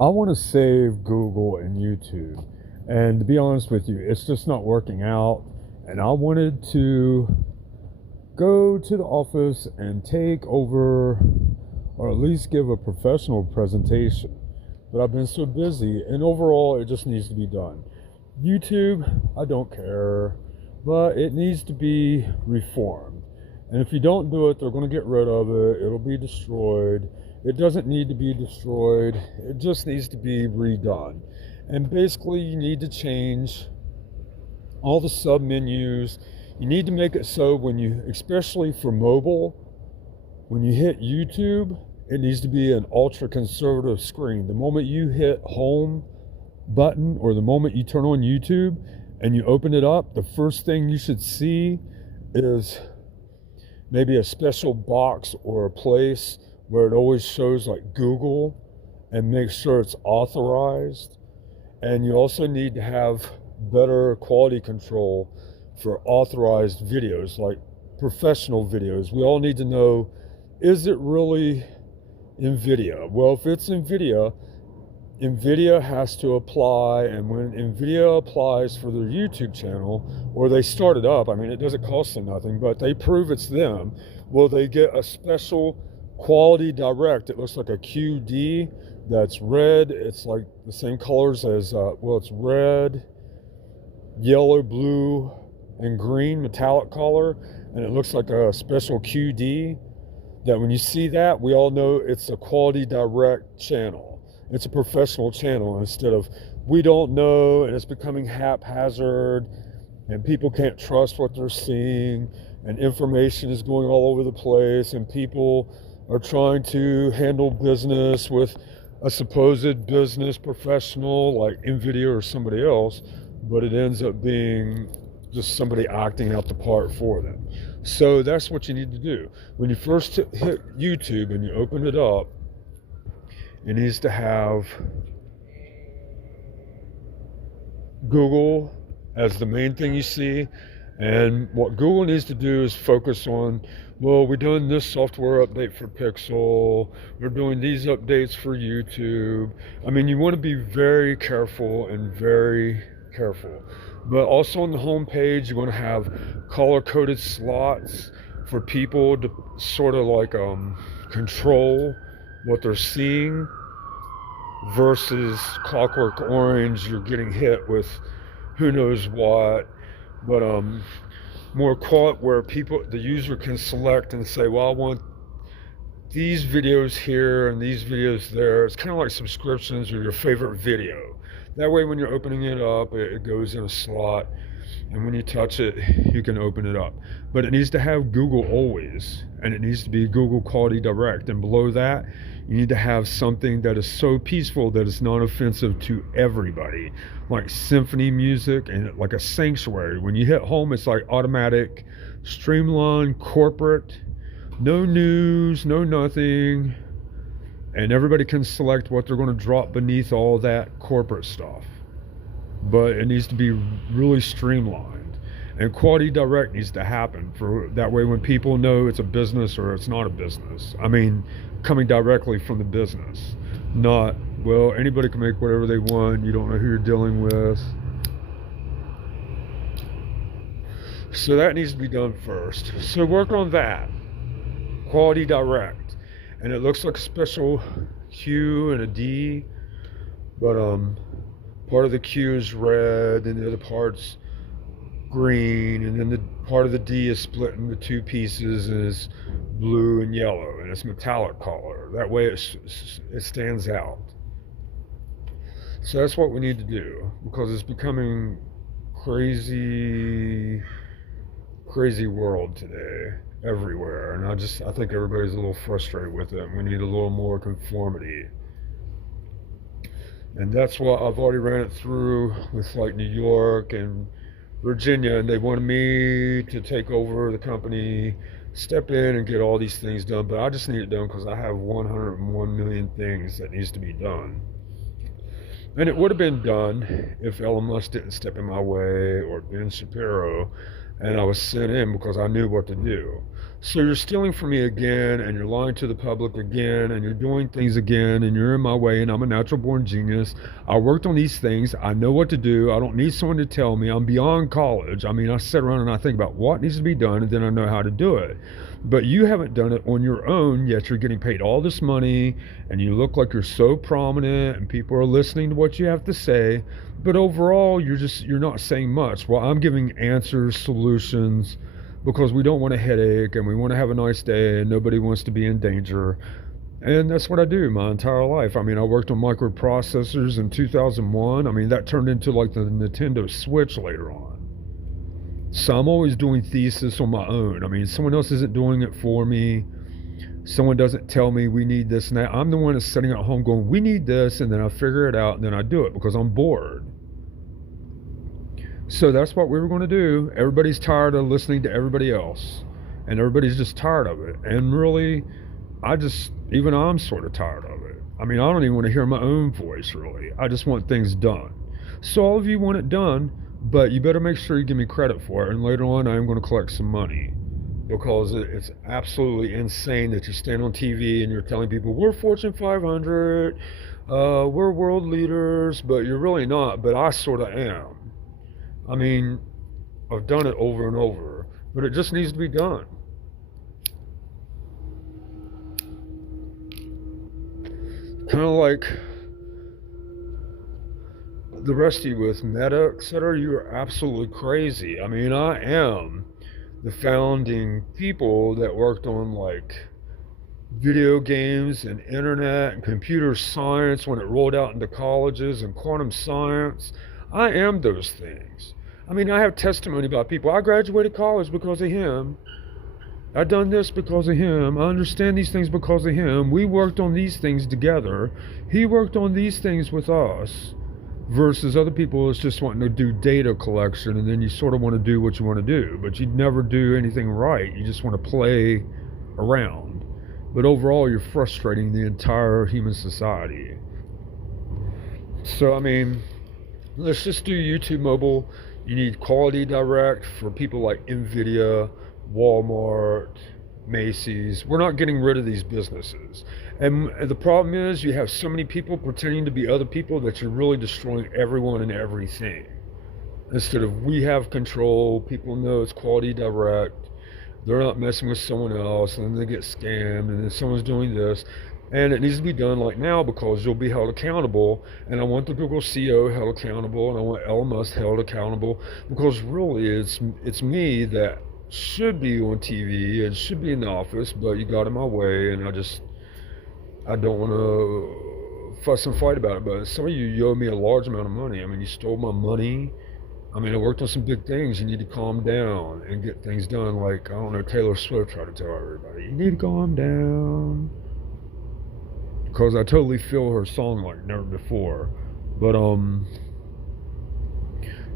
I want to save Google and YouTube. And to be honest with you, it's just not working out. And I wanted to go to the office and take over, or at least give a professional presentation. But I've been so busy, and overall, it just needs to be done. YouTube, I don't care, but it needs to be reformed. And if you don't do it, they're going to get rid of it. It'll be destroyed. It doesn't need to be destroyed. It just needs to be redone. And basically, you need to change all the sub menus. You need to make it so when you, especially for mobile, when you hit YouTube, it needs to be an ultra conservative screen. The moment you hit home button or the moment you turn on YouTube and you open it up, the first thing you should see is maybe a special box or a place where it always shows like Google, and make sure it's authorized. And you also need to have better quality control for authorized videos, like professional videos. We all need to know, is it really NVIDIA? Well, if it's NVIDIA, NVIDIA has to apply, and when NVIDIA applies for their YouTube channel, or they start it up, I mean, it doesn't cost them nothing, but they prove it's them, well, they get a special quality direct. It looks like a QD that's red. It's like the same colors as, well, it's red, yellow, blue, and green metallic color, and it looks like a special QD that when you see that, we all know it's a quality direct channel. It's a professional channel instead of we don't know, and it's becoming haphazard, and people can't trust what they're seeing, and information is going all over the place, and people are trying to handle business with a supposed business professional like NVIDIA or somebody else, but it ends up being just somebody acting out the part for them. So that's what you need to do. When you first hit YouTube and you open it up, it needs to have Google as the main thing you see. And what Google needs to do is focus on, well, we're doing this software update for Pixel, we're doing these updates for YouTube. I mean, you want to be very careful and very careful. But also on the home page, you want to have color-coded slots for people to sort of like control what they're seeing, versus Clockwork Orange, you're getting hit with who knows what. But more where the user can select and say, well, I want these videos here and these videos there. It's kind of like subscriptions or your favorite video. That way when you're opening it up, it goes in a slot, and when you touch it, you can open it up. But it needs to have Google always, and it needs to be Google Quality Direct. And below that, you need to have something that is so peaceful that it's not offensive to everybody, like symphony music and like a sanctuary. When you hit home, it's like automatic, streamlined, corporate, no news, no nothing, and everybody can select what they're going to drop beneath all that corporate stuff. But it needs to be really streamlined, and Quality Direct needs to happen for that way when people know it's a business or it's not a business. I mean, coming directly from the business, not, well, anybody can make whatever they want, you don't know who you're dealing with. So that needs to be done first. So work on that, Quality Direct. And it looks like a special Q and a D, but part of the Q is red and the other part's green, and then the part of the D is split into two pieces and is blue and yellow, and it's metallic color. That way it stands out. So that's what we need to do, because it's becoming crazy world today everywhere, and I think everybody's a little frustrated with it. We need a little more conformity. And that's what I've already ran it through with like New York and Virginia, and they wanted me to take over the company, step in and get all these things done, but I just need it done because I have 101 million things that needs to be done. And it would have been done if Elon Musk didn't step in my way, or Ben Shapiro, and I was sent in because I knew what to do. So you're stealing from me again, and you're lying to the public again, and you're doing things again, and you're in my way, and I'm a natural born genius. I worked on these things. I know what to do. I don't need someone to tell me. I'm beyond college. I mean, I sit around and I think about what needs to be done, and then I know how to do it. But you haven't done it on your own, yet you're getting paid all this money, and you look like you're so prominent, and people are listening to what you have to say. But overall, you're not saying much. Well, I'm giving answers, solutions, because we don't want a headache and we want to have a nice day and nobody wants to be in danger. And that's what I do my entire life. I mean, I worked on microprocessors in 2001. I mean, that turned into like the Nintendo Switch later on. So I'm always doing thesis on my own. I mean, someone else isn't doing it for me. Someone doesn't tell me we need this and that. I'm the one that's sitting at home going, we need this, and then I figure it out and then I do it because I'm bored. So that's what we were going to do. Everybody's tired of listening to everybody else, and everybody's just tired of it. And really, even I'm sort of tired of it. I mean, I don't even want to hear my own voice, really. I just want things done. So all of you want it done, but you better make sure you give me credit for it. And later on, I am going to collect some money, because it's absolutely insane that you stand on TV and you're telling people, we're Fortune 500, we're world leaders, but you're really not. But I sort of am. I mean, I've done it over and over, but it just needs to be done. Kind of like the rest of you with Meta, etc. You're absolutely crazy. I mean, I am the founding people that worked on like video games and internet and computer science when it rolled out into colleges, and quantum science. I am those things. I mean, I have testimony about people. I graduated college because of him. I done this because of him. I understand these things because of him. We worked on these things together. He worked on these things with us. Versus other people is just wanting to do data collection, and then you sort of want to do what you want to do, but you never do anything right. You just want to play around. But overall, you're frustrating the entire human society. So, I mean, let's just do YouTube mobile. You need quality direct for people like Nvidia, Walmart, Macy's. We're not getting rid of these businesses. And the problem is you have so many people pretending to be other people that you're really destroying everyone and everything. Instead of we have control, people know it's quality direct, they're not messing with someone else, and then they get scammed, and then someone's doing this. And it needs to be done like now, because you'll be held accountable. And I want the Google CEO held accountable, and I want Elon Musk held accountable, because really it's me that should be on TV and should be in the office, but you got in my way, and I don't want to fuss and fight about it. But some of you owe me a large amount of money. I mean, you stole my money. I mean, I worked on some big things. You need to calm down and get things done. Like, I don't know, Taylor Swift tried to tell everybody, you need to calm down. Because I totally feel her song like never before. But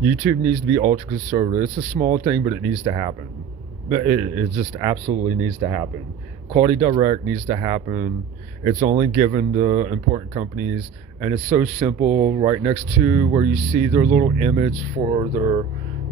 YouTube needs to be ultra conservative. It's a small thing, but it needs to happen. It just absolutely needs to happen. Quality direct needs to happen. It's only given to important companies, and it's so simple. Right next to where you see their little image for their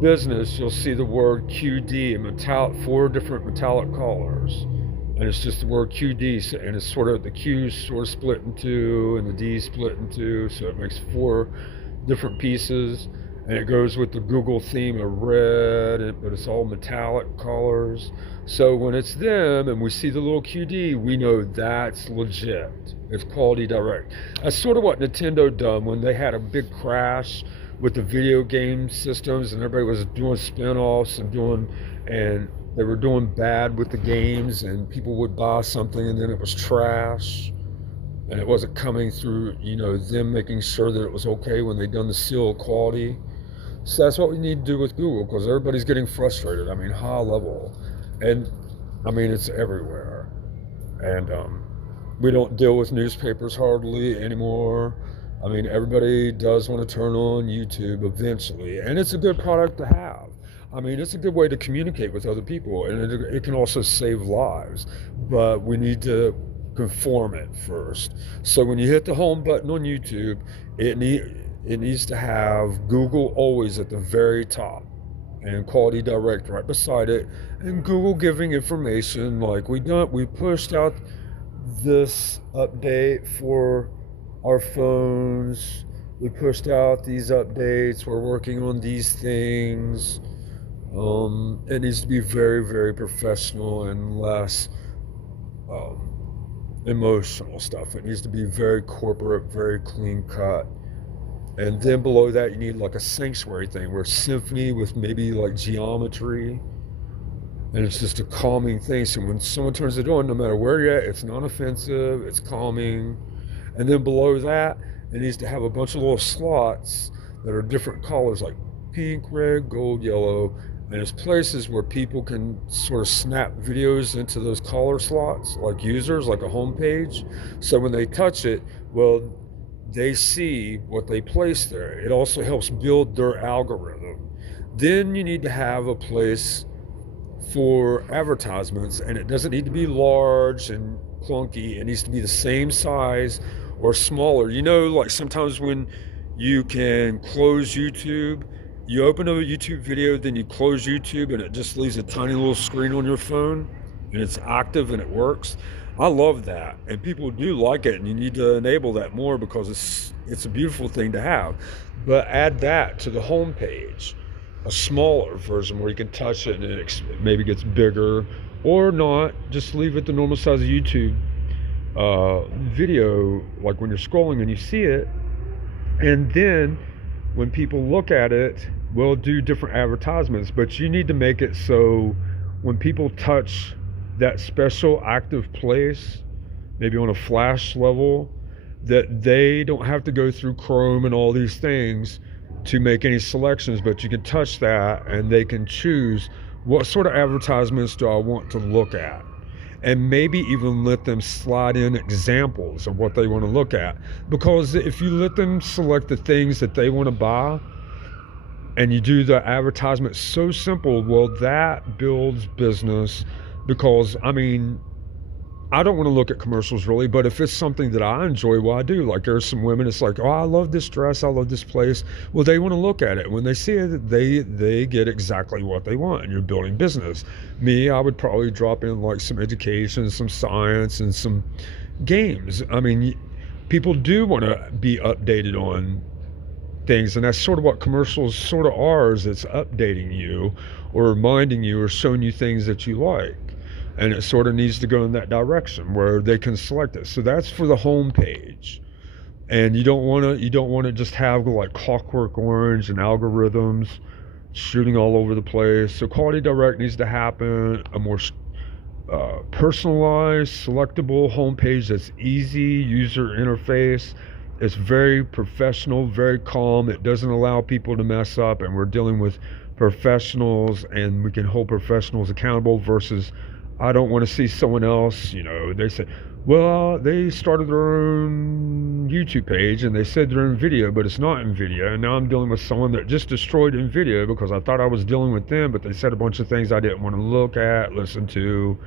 business, you'll see the word QD, metallic, 4 different metallic colors. And it's just the word QD, and it's sort of, the Q sort of split in 2 and the D split in 2, so it makes 4 different pieces. And it goes with the Google theme of red, but it's all metallic colors. So when it's them and we see the little QD, we know that's legit. It's quality direct. That's sort of what Nintendo done when they had a big crash with the video game systems, and everybody was doing spin-offs and they were doing bad with the games, and people would buy something and then it was trash. And it wasn't coming through, them making sure that it was okay when they done the seal of quality. So that's what we need to do with Google, because everybody's getting frustrated. I mean, high level. And, I mean, it's everywhere. And we don't deal with newspapers hardly anymore. I mean, everybody does want to turn on YouTube eventually. And it's a good product to have. I mean, it's a good way to communicate with other people. And it can also save lives. But we need to conform it first. So when you hit the home button on YouTube, it needs to have Google always at the very top. and Quality Direct right beside it, and Google giving information like we pushed out this update for our phones. We pushed out these updates. We're working on these things. It needs to be very, very professional and less emotional stuff. It needs to be very corporate, very clean cut. And then below that, you need like a sanctuary thing where symphony with maybe like geometry. And it's just a calming thing. So when someone turns it on, no matter where you're at, it's non-offensive, it's calming. And then below that, it needs to have a bunch of little slots that are different colors, like pink, red, gold, yellow. And it's places where people can sort of snap videos into those color slots, like users, like a home page. So when they touch it, well, they see what they place there. It also helps build their algorithm. Then you need to have a place for advertisements, and it doesn't need to be large and clunky. It needs to be the same size or smaller. You know, like sometimes when you can close YouTube, you open a YouTube video, then you close YouTube, and it just leaves a tiny little screen on your phone, and it's active and it works. I love that, and people do like it, and you need to enable that more because it's a beautiful thing to have. But add that to the home page, a smaller version where you can touch it and it maybe gets bigger, or not. Just leave it the normal size of YouTube video, like when you're scrolling and you see it, and then when people look at it, we'll do different advertisements. But you need to make it so when people touch that special active place, maybe on a flash level, that they don't have to go through Chrome and all these things to make any selections, but you can touch that and they can choose what sort of advertisements do I want to look at, and maybe even let them slide in examples of what they want to look at. Because if you let them select the things that they want to buy and you do the advertisement so simple, well, that builds business. Because I mean, I don't want to look at commercials really, but if it's something that I enjoy, well, I do. Like there's some women, it's like, oh, I love this dress, I love this place. Well, they want to look at it. When they see it, they get exactly what they want, and you're building business. Me, I would probably drop in like some education, some science, and some games. I mean, people do want to be updated on things, and that's sort of what commercials sort of are, is it's updating you or reminding you or showing you things that you like. And it sort of needs to go in that direction where they can select it. So that's for the home page. And you don't want to just have like Clockwork Orange and algorithms shooting all over the place. So Quality Direct needs to happen, a more personalized, selectable homepage that's easy user interface. It's very professional, very calm. It doesn't allow people to mess up, and we're dealing with professionals, and we can hold professionals accountable versus I don't want to see someone else, they say, well, they started their own YouTube page and they said they're in video, but it's not in video. And now I'm dealing with someone that just destroyed in video because I thought I was dealing with them, but they said a bunch of things I didn't want to look at, listen to,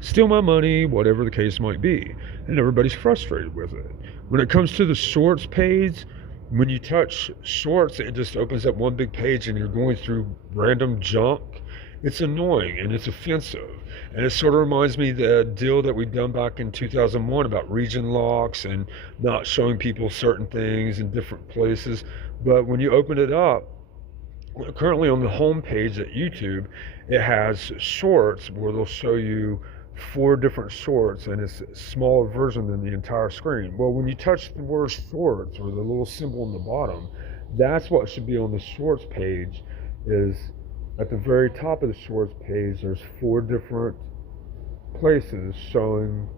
steal my money, whatever the case might be. And everybody's frustrated with it. When it comes to the shorts page, when you touch shorts, it just opens up one big page and you're going through random junk. It's annoying and it's offensive. And it sort of reminds me of the deal that we'd done back in 2001 about region locks and not showing people certain things in different places. But when you open it up, currently on the home page at YouTube, it has shorts where they'll show you 4 different shorts, and it's a smaller version than the entire screen. Well, when you touch the word shorts or the little symbol on the bottom, that's what should be on the shorts page. Is at the very top of the shorts page, there's 4 different places showing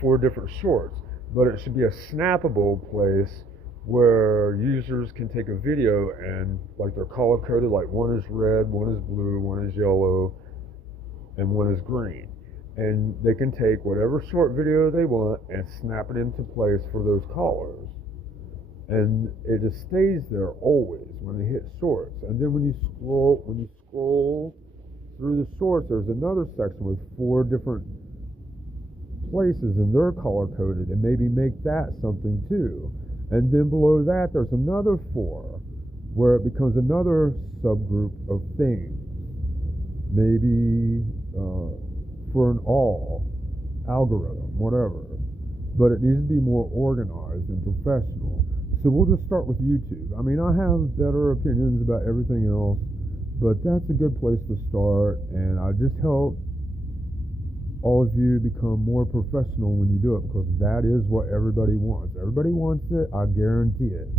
4 different shorts, but it should be a snappable place where users can take a video and like they're color coded, like one is red, one is blue, one is yellow, and one is green. And they can take whatever short video they want and snap it into place for those colors. And it just stays there always when they hit shorts. And then when you scroll through the shorts, there's another section with 4 different places, and they're color coded, and maybe make that something too. And then below that, there's another 4 where it becomes another subgroup of things. maybe for an all algorithm, whatever. But it needs to be more organized and professional. So we'll just start with YouTube. I mean, I have better opinions about everything else, but that's a good place to start. And I just hope all of you become more professional when you do it, because that is what everybody wants. Everybody wants it, I guarantee it.